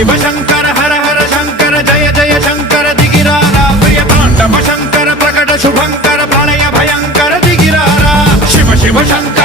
शिव शंकर हर हर शंकर जय जय शंकर दिगिरारा प्रिय तांडव शंकर प्रकट शुभंकर प्रलय भयंकर दिगिरारा शिव शिव शंकर